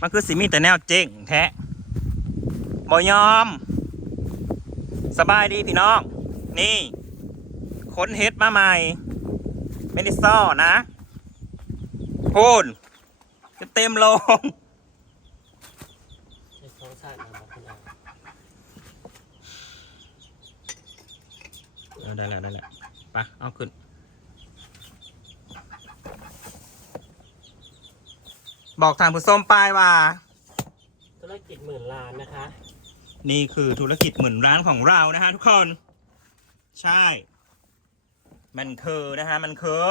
มันคือสิมีแต่แนวเจ๊งแท้บ่ยอม สบายดีพี่น้อง นี่ค้นเฮ็ดมาใหม่ ไม่ได้ซ่อนะพูนจะเต็มลงได้แล้วได้แล้วไปเอาขึ้น บอกทางผู้ส้มปลายว่า ธุรกิจหมื่นล้านนะคะ นี่คือธุรกิจหมื่นร้านของเรานะฮะทุกคน ใช่ มันคือนะฮะมันคือ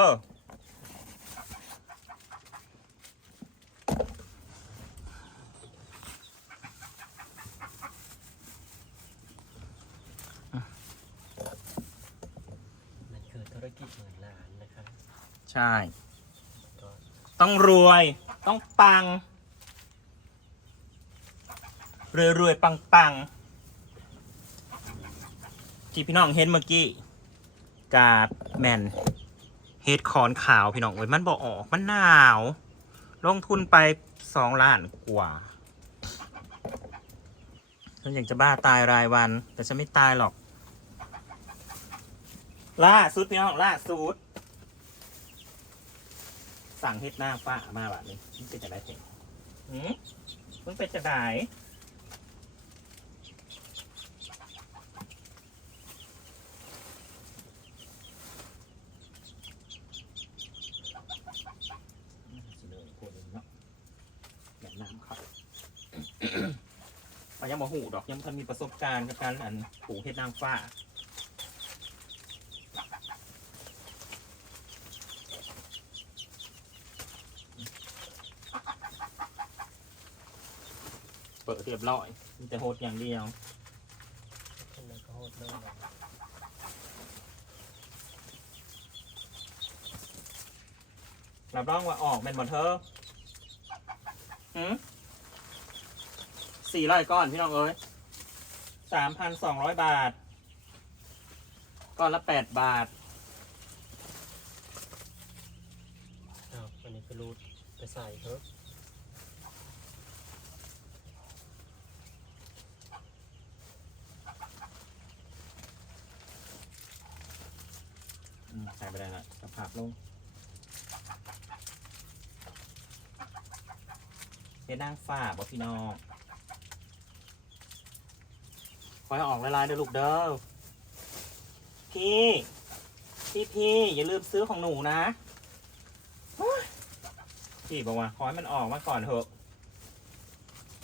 มันคือธุรกิจหมื่นล้านนะคะ ใช่ ก็ต้องรวย ต้องปังรวยรวยปังปังที่พี่น้องเห็นเมื่อกี้กาดแมนเฮดคอนขาวพี่น้องเอ้ยมันบอกออกมันหนาว ลงทุนไปสองล้านกว่าฉันอยากจะบ้าตายรายวัน แต่ฉันไม่ตายหรอก ล่าสุดพี่น้องล่าสุด สั่งเฮ็ดหน้าฟ้ามาแบบนี้มันเป็นจะได้เองหืมมันเป็นจะได้แบบน้ำครับมันยังมาหูดอกยังบ่ทันมีประสบการณ์กับการอันปลูกเฮ็ดนางฟ้า เปิดเรียบร้อยมีแต่โฮดอย่างเดียวขึ้นเลยก็โหดเรื่องแบบรับรองว่าออกเป็นบอเธอหืมสี่ร้อยก้อนพี่น้องเอ้ยสามพันสองร้อยบาท ก้อนละแปดบาทอ้าววันนี้ไปรูดไปใส่เถอะ อืมใส่ ไปได้ละสภาพลงเฮ็ดนางฟ้าบ่พี่น้องคอยออกลายๆเด้อลูกเด้อ พี่ พี่พี่ อย่าลืมซื้อของหนูนะพี่บอกว่าขอให้มันออกมาก่อนเถอะ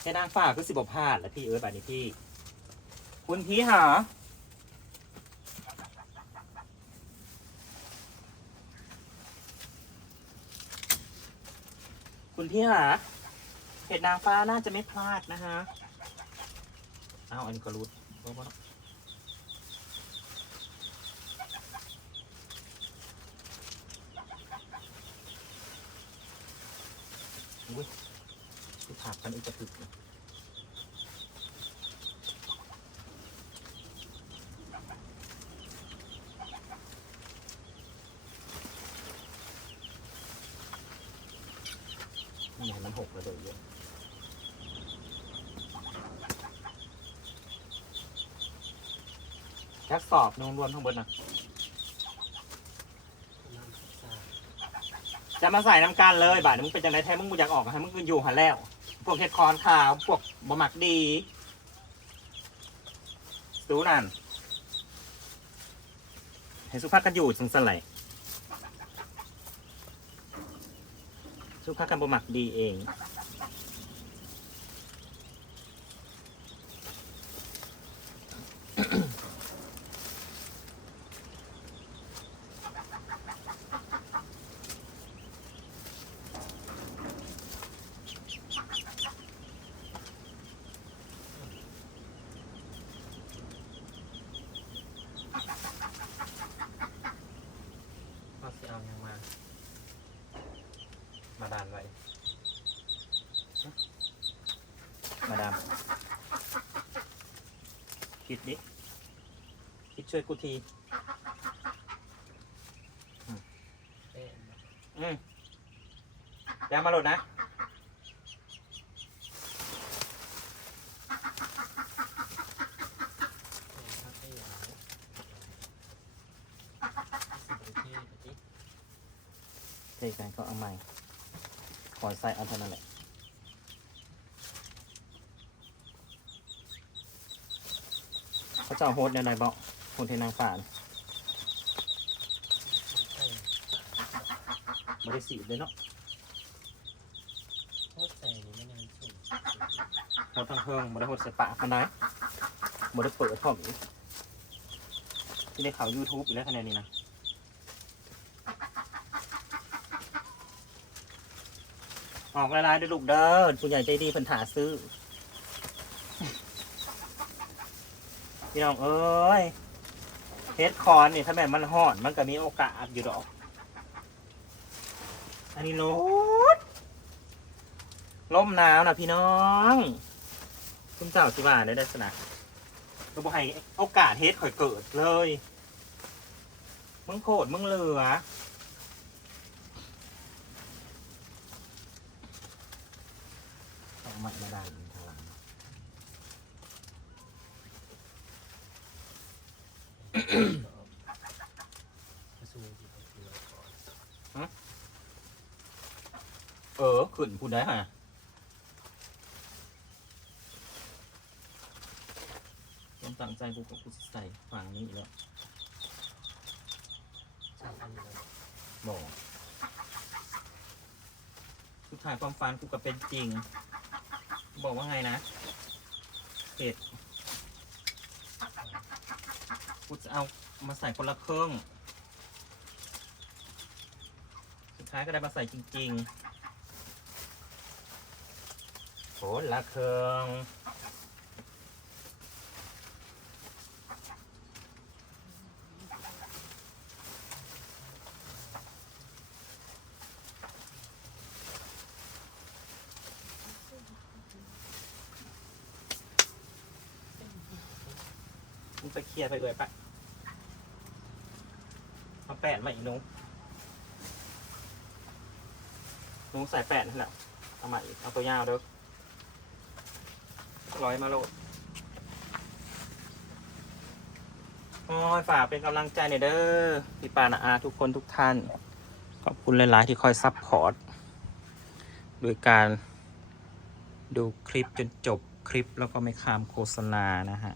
เฮ็ดนางฟ้าคือสิบพลาดแล้วพี่เอ้ยบัดนี้พี่ คุณพี่หา คุณพี่หาเห็ดนางฟ้าน่าจะไม่พลาดนะฮะอ้าวอันนี้ก็รู้รู้ปะอุ้ยผักกันอีกจะถึกเลยนี่ไงมันหกระเบิดเยอะ แค่สอบนรวมทั้งหมดนะจะมาใส่น้ำกันเลยบาทมึงเป็นจังไรแท้มึงกูอยากออกให้มึงอยู่หันแล้ว พวกเห็ดคอนขาว พวกบะหมักดีดูนั่นให้สุภาพกันอยู่จังสนไหลสุภาพกันบะหมักดีเอง ดำคิดดิคิดช่วยกูทีอืมแล้วมาหลดนะ เทกันก็เอาใหม่ขอใส่อัาเท่านั้นแหละ เขาจะเอาโฮสเนี่ยไหนบอกโฮสเทนางฝานไม่ได้สีเลยเนาะโคตรใจนี่ไม่นานสุดโฮสทั้งเพิงไม่ได้โฮสใส่ปากมันนะไม่ได้เปิดพร้อมอีกที่ได้ข่าว YouTube อยู่แล้วคะแนนนี้นะออกลายๆด้วยลูกเด้อผู้ใหญ่ใจดีเพิ่นถาซื้อ พี่น้องเอ้ยเฮดคอนนี่ถ้าแม่นมันหอนมันก็มีโอกาสอยู่ดอก อันนี้รถล่มหนาวนะพี่น้องคุณเจ้าสิว่าได้ได้สนะก็บอกให้โอกาสเฮดข่อยเกิดเลย มึงโคตรมึงเหลือเอาใหม่มาได้ทางหลังกระสูงที่เขาเลือกก่อน เออขึ้นพูดได้ฮะต้องตั้งใจกูกับกูใส่ฝั่งนี้แล้วบอกสุดท้ายความฝันกูก็เป็นจริง บอกว่าไงนะเสร็จกูจะ เอามาใส่คนละครึ่ง สุดท้ายก็ได้มาใส่จริงๆคนละครึ่งมึงไปเคลียร์ไปเลยปะ แปดมาอีกนุหนุใส่แปดนั่นแหละเอามาอีกเอาตัวยาวเด้อร้อยมาโลดโอ้ยฝากเป็นกำลังใจหน่อยเด้อพี่ปานาอาทุกคนทุกท่าน ขอบคุณหลาย ๆ ที่คอยซัพพอร์ตโดยการดูคลิปจนจบคลิปแล้วก็ไม่ข้ามโฆษณานะฮะ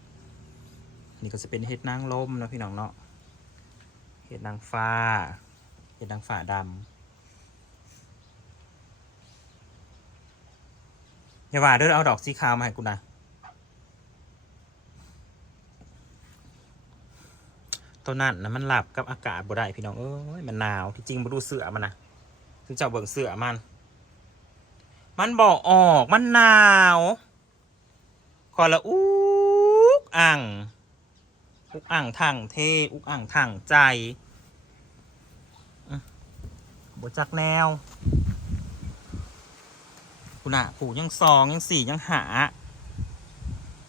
นี่ก็จะเป็นเห็ดนางลมนะพี่น้องเนาะ เห็ดนางฟ้า เห็ดนางฟ้าดำอย่าว่าเด้อเอาดอกสีขาวมาให้กูนะตัวนั้นนะมันหลับกับอากาศบ่ได้พี่น้องเอ้ยมันหนาวที่จริงบ่ดูเสือมันนะถึงเจ้าเบิ่งเสือมัน มันบอกออกมันหนาวคอละอุกอ่าง อุกอ่างทางเท อุกอ่างทางใจบจักแนวคุณอะผูยังสองยังสี่ยังหา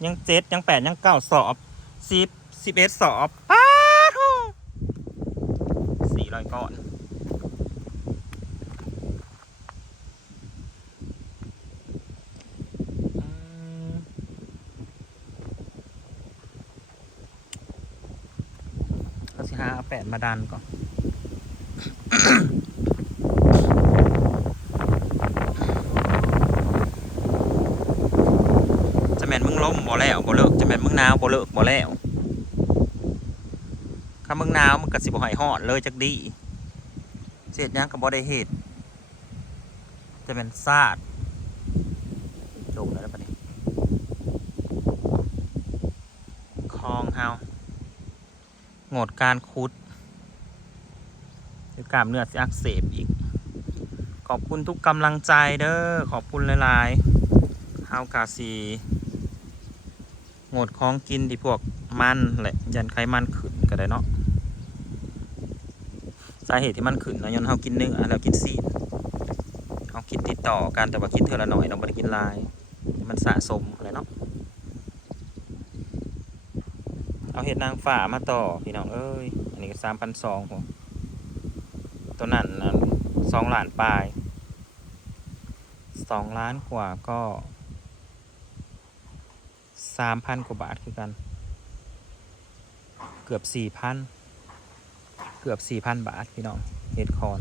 ยังเจ็ดยังแปดยังเก้าสอบสิบสิบเอ็ดสอบป้าทูสี่ร้อยก้อน อืมเขา สิหาเปดานก่อนจะแม่นมึงล้มบ่แล้วบ่เลิกจะแม่นมึงหนาวบ่เลิกบ่แล้วถ้ามึงหนาวมึงก็สิบ่หายหอดเลยจักดีเสียดยังก็บ่ได้เฮ็ดจะแม่นซาดโจมแล้วปะนี้คลองเฮาโงดการคุด ดี๋ยวกล้ามเนื้อสอักเสบอีก ขอบคุณทุกกำลังใจเด้อขอบคุณหลายๆเฮากาซีโงดของกินที่พวกมันแหละยันไขมันขึ้นก็ได้เนาะสาเหตุที่มันขึ้นเนาะย้อนเฮากินเนื้อแล้วกินซีดเฮากินติดต่อกันแต่ว่ากินเท่าละหน่อยเนาะบ่ได้กินลาย มันสะสมอะไรเนาะเอาเห็ดนางฝ่ามาต่อพี่น้องเอ้ย อันนี้ก็สามพันสองผม ตัวนั้นสองล้านปลายสองล้านกว่าก็สามพันกว่าบาทคือกัน เกือบสี่พันเกือบสี่พันบาทพี่น้องเฮดคอน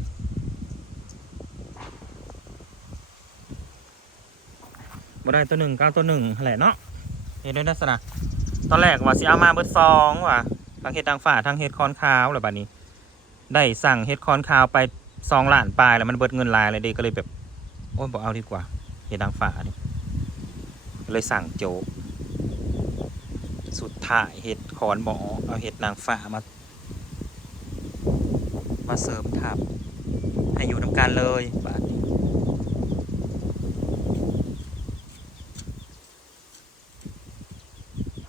บ่ได้ตัวหนึ่งก้าตัวหนึ่งแหละเนาะเห็นด้วยลักษณะตอนแรกว่าสิเอามาเบอร์สองว่ะทั้งเฮดดังฝ่าทั้งเฮดคอนขาวหรือแบบนี้ ได้สั่งเฮ็ดคอนขาวไปซองล้านปลายแล้วมันเบิดเงินลายเลยด็กก็เลยแบบโอ้ยบ่เอาดีกว่าเฮ็ดทางฝ่านี่เลยสั่งโจกสุดท้ายเฮ็ดคอนบ่อเอาเฮ็ดนางฟ้ามามาเสริมทับ ให้อยู่นำกันเลยบาดนี้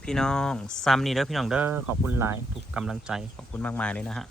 พี่น้องซัมนี่เด้อพี่น้องเด้อขอบคุณหลายทุกกำลังใจขอบคุณมากมายเลยนะฮะ